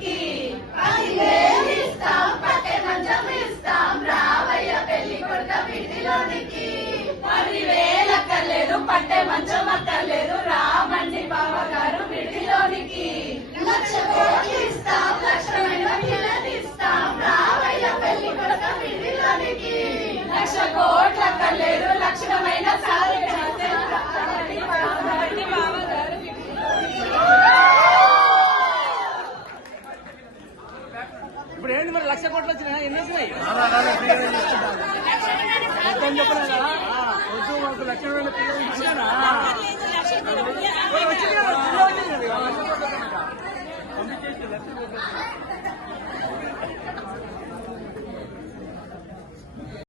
పెళ్లిలోనికి 10,000 ఇస్తాం, పట్టే మంచం ఇస్తాం, రావయ్య పెళ్లి కొడుక వీధిలోనికి. 10,000 అక్కర్లేదు, పట్టే మంచం అక్కర్లేదు, రామండి బావగారు వీధిలోనికి. 1,00,000 కోట్లు ఇస్తాం, లక్షణమైన పిల్లని ఇస్తాం, రావయ్య పెళ్లి కొడుక వీధిలోనికి. 1,00,000 కోట్లు అక్కర్లేదు, లక్షణమైన సారి ఇప్పుడు ఏంటి మరి 1,00,000 కోట్లు వచ్చినాయి? ఎన్ని వచ్చినాయి? చెప్పినా కదా వద్దు మాకు లక్షణమైన పిల్లలు ఇచ్చినా వచ్చింది కదా.